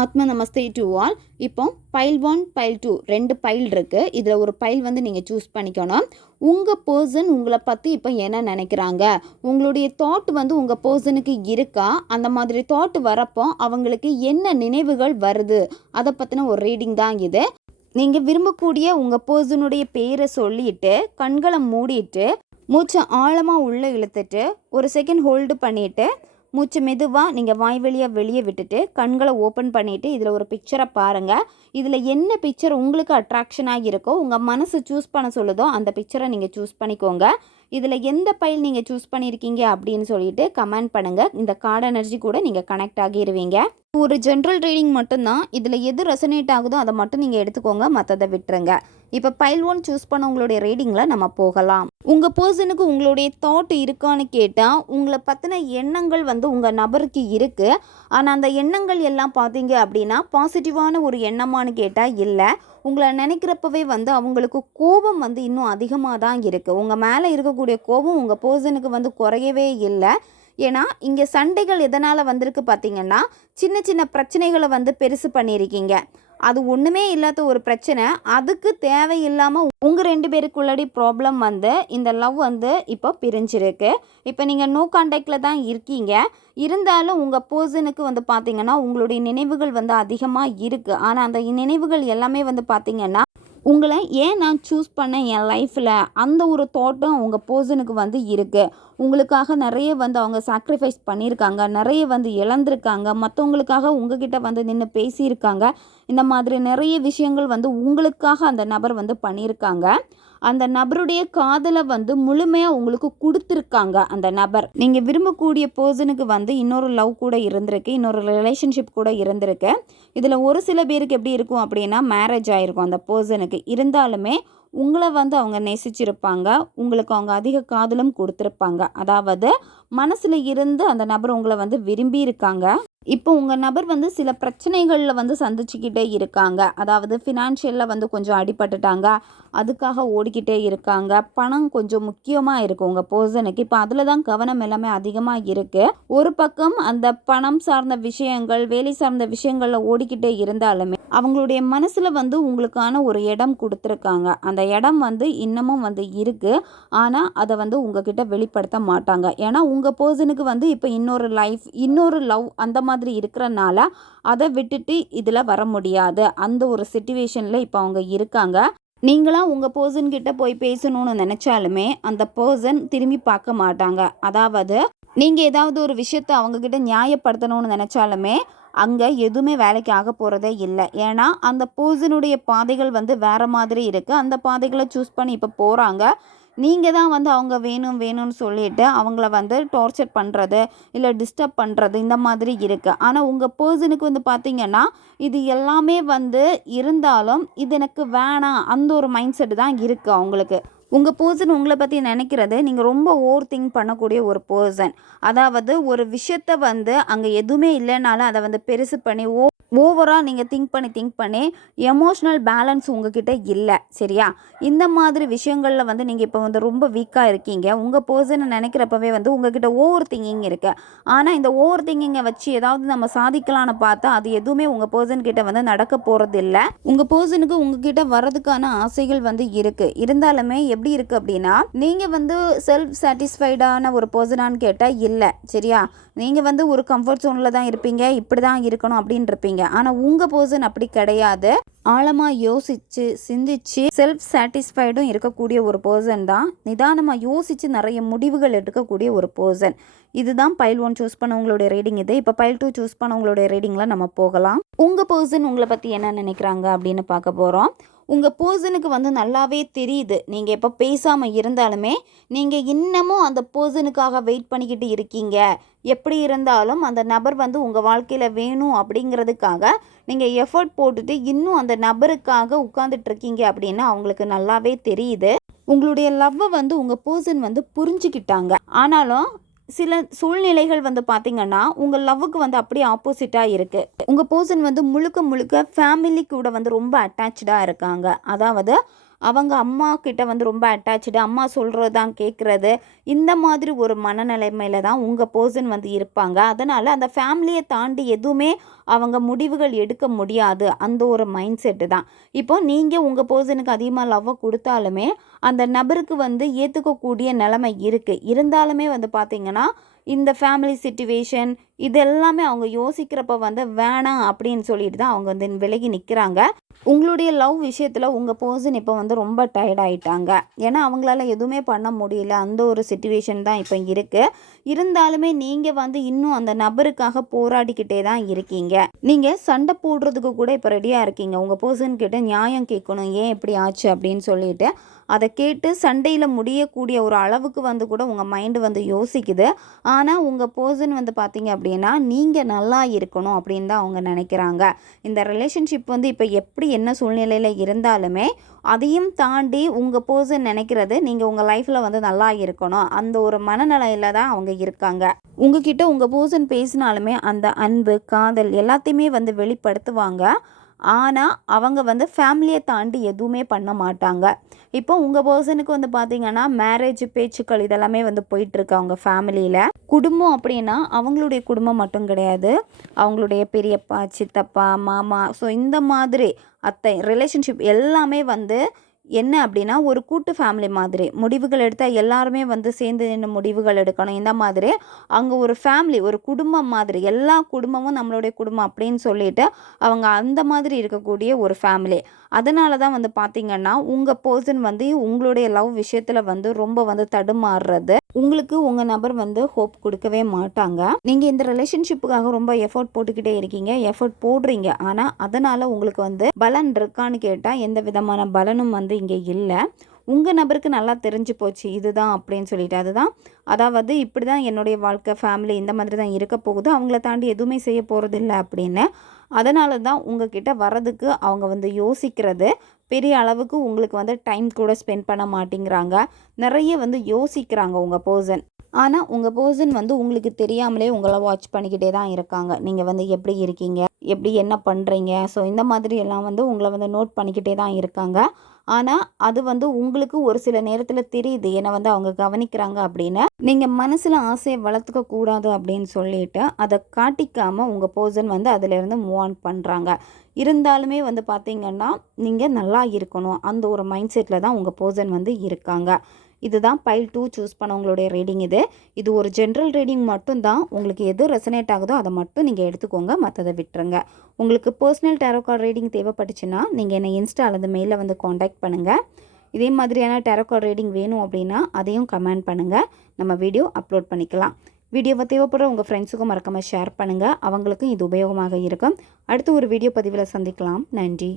ஆத்ம நமஸ்தே to all. இப்போ பைல் ஒன் பைல் டூ ரெண்டு பைல் இருக்குது இதில் ஒரு பைல் வந்து நீங்கள் சூஸ் பண்ணிக்கணும். உங்கள் பர்சன் உங்களை பற்றி இப்போ என்ன நினைக்கிறாங்க? உங்களுடைய தாட் வந்து உங்கள் பர்சனுக்கு இருக்கா? அந்த மாதிரி தாட் வரப்போ அவங்களுக்கு என்ன நினைவுகள் வருது? அதை பற்றின ஒரு ரீடிங் தான் இது. நீங்கள் விரும்பக்கூடிய உங்கள் பர்சனுடைய பேரை சொல்லிட்டு கண்களை மூடிட்டு மூச்சை ஆழமாக உள்ளே இழுத்துட்டு ஒரு செகண்ட் ஹோல்டு பண்ணிவிட்டு மூச்சு மெதுவாக நீங்கள் வாய்வழியாக வெளியே விட்டுட்டு கண்களை ஓப்பன் பண்ணிவிட்டு இதில் ஒரு பிக்சரை பாருங்கள் இதில் என்ன பிக்சர் உங்களுக்கு அட்ராக்ஷனாக இருக்கோ உங்கள் மனசு சூஸ் பண்ண சொல்லுதோ அந்த பிக்சரை நீங்கள் சூஸ் பண்ணிக்கோங்க. இதில் எந்த பைல் நீங்கள் சூஸ் பண்ணியிருக்கீங்க அப்படின்னு சொல்லிட்டு கமெண்ட் பண்ணுங்கள் இந்த கார்டு எனர்ஜி கூட நீங்கள் கனெக்ட் ஆகிடுவீங்க ஒரு ஜென்ரல் ரீடிங் மட்டும்தான். இதில் எது ரெசனேட் ஆகுதோ அதை மட்டும் நீங்கள் எடுத்துக்கோங்க. மற்றதை விட்டுருங்க. இப்போ பைல் ஒன் சூஸ் பண்ண உங்களுடைய ரீடிங்கில் நம்ம போகலாம். உங்கள் பர்சனுக்கு உங்களுடைய தாட் இருக்கான்னு கேட்டால் உங்களை பற்றின எண்ணங்கள் வந்து உங்கள் நபருக்கு இருக்குது ஆனால் அந்த எண்ணங்கள் எல்லாம் பார்த்தீங்க அப்படின்னா பாசிட்டிவான ஒரு எண்ணமானு கேட்டால் இல்லை. உங்களை நினைக்கிறப்பவே வந்து அவங்களுக்கு கோபம் வந்து இன்னும் அதிகமாக தான் இருக்குது உங்கள் மேலே இருக்கக்கூடிய கோபம் உங்கள் பர்சனுக்கு வந்து குறையவே இல்லை. ஏன்னா இங்கே சண்டைகள் எதனால் வந்திருக்கு பார்த்தீங்கன்னா சின்ன சின்ன பிரச்சனைகளை வந்து பெருசு பண்ணியிருக்கீங்க. அது ஒன்றுமே இல்லாத ஒரு பிரச்சனை. அதுக்கு தேவையில்லாமல் உங்கள் ரெண்டு பேருக்குள்ளடி ப்ராப்ளம் வந்து இந்த லவ் வந்து இப்போ பிரிஞ்சிருக்கு. இப்போ நீங்கள் நோ கான்டாக்டில் தான் இருக்கீங்க. இருந்தாலும் உங்கள் பர்சனுக்கு வந்து பார்த்தீங்கன்னா உங்களுடைய நினைவுகள் வந்து அதிகமாக இருக்குது ஆனால் அந்த நினைவுகள் எல்லாமே வந்து பார்த்தீங்கன்னா உங்களை ஏன் நான் சூஸ் பண்ணேன் என் லைஃப்பில் அந்த ஒரு தோட்டம் உங்கள் பர்சனுக்கு வந்து இருக்குது உங்களுக்காக நிறைய வந்து அவங்க சாக்ரிஃபைஸ் பண்ணியிருக்காங்க. நிறைய வந்து இழந்திருக்காங்க. மற்றவங்களுக்காக உங்ககிட்ட வந்து நின்று பேசியிருக்காங்க. இந்த மாதிரி நிறைய விஷயங்கள் வந்து உங்களுக்காக அந்த நபர் வந்து பண்ணியிருக்காங்க. அந்த நபருடைய காதலை வந்து முழுமையாக உங்களுக்கு கொடுத்துருக்காங்க அந்த நபர். நீங்கள் விரும்பக்கூடிய பர்சனுக்கு வந்து இன்னொரு லவ் கூட இருந்திருக்கு. இன்னொரு ரிலேஷன்ஷிப் கூட இருந்திருக்கு. இதில் ஒரு சில பேருக்கு எப்படி இருக்கும் அப்படின்னா மேரேஜ் ஆகிருக்கும் அந்த பர்சனுக்கு இருந்தாலுமே உங்களை வந்து அவங்க நேசிச்சிருப்பாங்க. உங்களுக்கு அவங்க அதிக காதலும் கொடுத்துருப்பாங்க. அதாவது மனசில் இருந்து அந்த நபர் உங்களை வந்து விரும்பி இருக்காங்க. இப்போ உங்கள் நபர் வந்து சில பிரச்சனைகளில் வந்து சந்திச்சுக்கிட்டே இருக்காங்க. அதாவது ஃபினான்ஷியலில் வந்து கொஞ்சம் அடிபட்டுட்டாங்க. அதுக்காக ஓடிக்கிட்டே இருக்காங்க. பணம் கொஞ்சம் முக்கியமாக இருக்குது உங்கள் பர்சனுக்கு இப்போ அதில் தான் கவனம் எல்லாமே அதிகமாக இருக்குது ஒரு பக்கம் அந்த பணம் சார்ந்த விஷயங்கள் வேலை சார்ந்த விஷயங்களில் ஓடிக்கிட்டே இருந்தாலுமே அவங்களுடைய மனசில் வந்து உங்களுக்கான ஒரு இடம் கொடுத்துருக்காங்க. அந்த இடம் வந்து இன்னமும் வந்து இருக்குது ஆனால் அதை வந்து உங்ககிட்ட வெளிப்படுத்த மாட்டாங்க. ஏன்னா உங்கள் பர்சனுக்கு வந்து இப்போ இன்னொரு லைஃப் இன்னொரு லவ் அந்த மாதிரி இருக்கிறனால அதை விட்டுட்டு இதில் வர முடியாது. அந்த ஒரு சுச்சுவேஷனில் இப்போ அவங்க இருக்காங்க. நீங்களாம் உங்கள் பர்சன் கிட்ட போய் பேசணும்னு நினச்சாலுமே அந்த பர்சன் திரும்பி பார்க்க மாட்டாங்க. அதாவது நீங்கள் ஏதாவது ஒரு விஷயத்த அவங்கக்கிட்ட நியாயப்படுத்தணும்னு நினச்சாலுமே அங்கே எதுவுமே வேலைக்கு ஆக போகிறதே இல்லை. ஏன்னா அந்த பர்சனுடைய பாதைகள் வந்து வேறு மாதிரி இருக்குது அந்த பாதைகளை சூஸ் பண்ணி இப்போ போகிறாங்க நீங்கள் தான் வந்து அவங்க வேணும் வேணும்னு சொல்லிட்டு அவங்கள வந்து டார்ச்சர் பண்ணுறது இல்லை டிஸ்டர்ப் பண்ணுறது இந்த மாதிரி இருக்குது ஆனால் உங்கள் பர்சனுக்கு வந்து பார்த்திங்கன்னா இது எல்லாமே வந்து இருந்தாலும் இது எனக்கு வேணாம். அந்த ஒரு மைண்ட் செட்டு தான் இருக்குது அவங்களுக்கு. உங்கள் பர்சன் உங்களை பற்றி நினைக்கிறது நீங்கள் ரொம்ப ஓவர் திங்க் பண்ணக்கூடிய ஒரு பர்சன் அதாவது ஒரு விஷயத்த வந்து அங்கே எதுவுமே இல்லைனாலும் அதை வந்து பெருசு பண்ணி ஓ ஓவராக நீங்கள் திங்க் பண்ணி திங்க் பண்ணி எமோஷ்னல் பேலன்ஸ் உங்ககிட்ட இல்லை சரியா? இந்த மாதிரி விஷயங்களில் வந்து நீங்கள் இப்போ வந்து ரொம்ப வீக்காக இருக்கீங்க. உங்கள் பர்சனை நினைக்கிறப்பவே வந்து உங்ககிட்ட ஓவர் திங்கிங் இருக்குது ஆனால் இந்த ஓவர் திங்கிங்கை வச்சு ஏதாவது நம்ம சாதிக்கலான்னு பார்த்தா அது எதுவுமே உங்கள் பர்சன் கிட்ட வந்து நடக்க போகிறது இல்லை உங்கள் பர்சனுக்கு உங்ககிட்ட வர்றதுக்கான ஆசைகள் வந்து இருக்குது இருந்தாலுமே எப்படி இருக்குது அப்படின்னா நீங்கள் வந்து செல்ஃப் சாட்டிஸ்ஃபைடான ஒரு பர்சனான்னு கேட்டால் இல்லை. சரியா? நீங்கள் வந்து ஒரு கம்ஃபர்ட் ஜோனில் தான் இருப்பீங்க இப்படி தான் இருக்கணும் அப்படின்னு இருப்பீங்க. ஆனால் உங்கள் பர்சன் அப்படி கிடையாது. ஆழமாக யோசித்து சிந்திச்சு செல்ஃப் சாட்டிஸ்ஃபைடும் இருக்கக்கூடிய ஒரு பர்சன் தான். நிதானமாக யோசித்து நிறைய முடிவுகள் எடுக்கக்கூடிய ஒரு பர்சன் இதுதான் பைல் ஒன் சூஸ் பண்ணவங்களுடைய ரீடிங் இது. இப்போ பைல் டூ சூஸ் பண்ணவங்களுடைய ரீடிங்கில் நம்ம போகலாம். உங்கள் பர்சன் உங்களை பற்றி என்ன நினைக்கிறாங்க அப்படின்னு பார்க்க போகிறோம் உங்கள் பர்சனுக்கு வந்து நல்லாவே தெரியுது. நீங்கள் எப்போ பேசாமல் இருந்தாலுமே நீங்கள் இன்னமும் அந்த பர்சனுக்காக வெயிட் பண்ணிக்கிட்டு இருக்கீங்க. எப்படி இருந்தாலும் அந்த நபர் வந்து உங்கள் வாழ்க்கையில் வேணும் அப்படிங்கிறதுக்காக நீங்கள் எஃபர்ட் போட்டுட்டு இன்னும் அந்த நபருக்காக உட்காந்துட்டு இருக்கீங்க அப்படின்னு அவங்களுக்கு நல்லாவே தெரியுது. உங்களுடைய லவ்வை வந்து உங்கள் பர்சன் வந்து புரிஞ்சுக்கிட்டாங்க. ஆனாலும் சில சூழ்நிலைகள் வந்து பார்த்திங்கன்னா உங்கள் லவ்வுக்கு வந்து அப்படியே ஆப்போசிட்டாக இருக்குது உங்கள் பர்சன் வந்து முழுக்க முழுக்க ஃபேமிலி கூட வந்து ரொம்ப அட்டாச்சாக இருக்காங்க. அதாவது அவங்க அம்மா கிட்ட வந்து ரொம்ப அட்டாச்சு அம்மா சொல்கிறது தான் கேட்குறது இந்த மாதிரி ஒரு மனநிலைமையில தான் உங்கள் பர்சன் வந்து இருப்பாங்க. அதனால் அந்த ஃபேமிலியை தாண்டி எதுவுமே அவங்க முடிவுகள் எடுக்க முடியாது. அந்த ஒரு மைண்ட் செட்டு தான். இப்போ நீங்கள் உங்கள் பர்சனுக்கு அதிகமாக லவ்வை கொடுத்தாலுமே அந்த நபருக்கு வந்து ஏற்றுக்கக்கூடிய நிலைமை இருக்குது இருந்தாலுமே வந்து பார்த்திங்கன்னா இந்த ஃபேமிலி சுச்சுவேஷன் இது எல்லாமே அவங்க யோசிக்கிறப்ப வந்து வேணாம் அப்படின்னு சொல்லிட்டு தான் அவங்க வந்து விலகி நிற்கிறாங்க உங்களுடைய லவ் விஷயத்தில் உங்கள் பர்சன் இப்போ வந்து ரொம்ப டயர்ட் ஆயிட்டாங்க. ஏன்னா அவங்களால எதுவுமே பண்ண முடியல. அந்த ஒரு சுச்சுவேஷன் தான் இப்போ இருக்குது இருந்தாலுமே நீங்கள் வந்து இன்னும் அந்த நபருக்காக போராடிக்கிட்டே தான் இருக்கீங்க. நீங்கள் சண்டை போடுறதுக்கு கூட இப்போ ரெடியாக இருக்கீங்க. உங்கள் பர்சன் கிட்ட நியாயம் கேட்கணும். ஏன் இப்படி ஆச்சு அப்படின்னு சொல்லிட்டு அதை கேட்டு சண்டையில் முடியக்கூடிய ஒரு அளவுக்கு வந்து கூட உங்கள் மைண்டு வந்து யோசிக்குது. ஆனால் உங்கள் பர்சன் வந்து பார்த்தீங்க அப்படின்னா நீங்கள் நல்லா இருக்கணும் அப்படின்னு தான் அவங்க நினைக்கிறாங்க. இந்த ரிலேஷன்ஷிப் வந்து இப்போ எப்படி என்ன சூழ்நிலையில் இருந்தாலுமே அதையும் தாண்டி உங்கள் பர்சன் நினைக்கிறது நீங்கள் உங்கள் லைஃப்பில் வந்து நல்லா இருக்கணும். அந்த ஒரு மனநிலையில் தான் அவங்க இருக்காங்க. உங்ககிட்ட உங்கள் பர்சன் பேசினாலுமே அந்த அன்பு காதல் எல்லாத்தையுமே வந்து வெளிப்படுத்துவாங்க. ஆனால் அவங்க வந்து ஃபேமிலியை தாண்டி எதுவுமே பண்ண மாட்டாங்க. இப்போ உங்கள் பர்சனுக்கு வந்து பார்த்தீங்கன்னா மேரேஜ் பேச்சுக்கள் இதெல்லாமே வந்து போயிட்டுருக்கு அவங்க ஃபேமிலியில். குடும்பம் அப்படின்னா அவங்களுடைய குடும்பம் மட்டும் கிடையாது. அவங்களுடைய பெரியப்பா சித்தப்பா மாமா ஸோ இந்த மாதிரி அத்தை ரிலேஷன்ஷிப் எல்லாமே வந்து என்ன அப்படின்னா ஒரு கூட்டு ஃபேமிலி மாதிரி. முடிவுகள் எடுத்தால் எல்லாருமே வந்து சேர்ந்து நின்று முடிவுகள் எடுக்கணும். இந்த மாதிரி அங்கே ஒரு ஃபேமிலி ஒரு குடும்பம் மாதிரி எல்லா குடும்பமும் நம்மளுடைய குடும்பம் அப்படின்னு சொல்லிட்டு அவங்க அந்த மாதிரி இருக்கக்கூடிய ஒரு ஃபேமிலி அதனால தான் வந்து பார்த்திங்கன்னா உங்கள் பர்சன் வந்து உங்களுடைய லவ் விஷயத்தில் வந்து ரொம்ப வந்து தடுமாறுறது. உங்களுக்கு உங்கள் நபர் வந்து ஹோப் கொடுக்கவே மாட்டாங்க. நீங்கள் இந்த ரிலேஷன்ஷிப்புக்காக ரொம்ப எஃபோர்ட் போட்டுக்கிட்டே இருக்கீங்க எஃபோர்ட் போடுறீங்க. ஆனால் அதனால் உங்களுக்கு வந்து பலன் இருக்கான்னு கேட்டால் எந்த விதமான பலனும் வந்து இங்கே இல்லை. உங்கள் நபருக்கு நல்லா தெரிஞ்சு போச்சு இதுதான் அப்படின்னு சொல்லிட்டு அதுதான். அதாவது இப்படி தான் என்னுடைய வாழ்க்கை ஃபேமிலி இந்த மாதிரி தான் இருக்க போகுது. அவங்கள தாண்டி எதுவுமே செய்ய போகிறது இல்லை அப்படின்னு. அதனால தான் உங்ககிட்ட வர்றதுக்கு அவங்க வந்து யோசிக்கிறது. பெரிய அளவுக்கு உங்களுக்கு வந்து டைம் கூட ஸ்பெண்ட் பண்ண மாட்டேங்கிறாங்க. நிறைய வந்து யோசிக்கிறாங்க உங்கள் பர்சன் ஆனால் உங்கள் பர்சன் வந்து உங்களுக்கு தெரியாமலே உங்களை வாட்ச் பண்ணிக்கிட்டே தான் இருக்காங்க. நீங்கள் வந்து எப்படி இருக்கீங்க? எப்படி என்ன பண்ணுறீங்க ஸோ இந்த மாதிரி எல்லாம் வந்து உங்களை வந்து நோட் பண்ணிக்கிட்டே தான் இருக்காங்க. ஆனால் அது வந்து உங்களுக்கு ஒரு சில நேரத்தில் தெரியுது. என்னை வந்து அவங்க கவனிக்கிறாங்க அப்படின்னு. நீங்கள் மனசில் ஆசையை வளர்த்துக்க கூடாது அப்படின்னு சொல்லிட்டு அதை காட்டிக்காமல் உங்கள் பர்சன் வந்து அதிலேருந்து மூவ் ஆன் பண்ணுறாங்க இருந்தாலுமே வந்து பார்த்திங்கன்னா நீங்கள் நல்லா இருக்கணும். அந்த ஒரு மைண்ட் செட்டில் தான் உங்கள் பர்சன் வந்து இருக்காங்க. இதுதான் பைல் டூ சூஸ் பண்ணவங்களுடைய ரீடிங் இது. இது ஒரு ஜென்ரல் ரீடிங் மட்டும்தான். உங்களுக்கு எது ரெசனேட் ஆகுதோ அதை மட்டும் நீங்கள் எடுத்துக்கோங்க. மற்றதை விட்டுருங்க. உங்களுக்கு பர்சனல் டேரோ கார்டு ரீடிங் தேவைப்பட்டுச்சுன்னா நீங்கள் என்னை இன்ஸ்டா அல்லது மெயிலில் வந்து காண்டாக்ட் பண்ணுங்கள் இதே மாதிரியான டேரோ கார்டு ரீடிங் வேணும் அப்படின்னா அதையும் கமெண்ட் பண்ணுங்கள் நம்ம வீடியோ அப்லோட் பண்ணிக்கலாம். வீடியோவை தேவைப்படுற உங்கள் ஃப்ரெண்ட்ஸுக்கும் மறக்காமல் ஷேர் பண்ணுங்கள் அவங்களுக்கும் இது உபயோகமாக இருக்கும். அடுத்து ஒரு வீடியோ பதிவில் சந்திக்கலாம். நன்றி.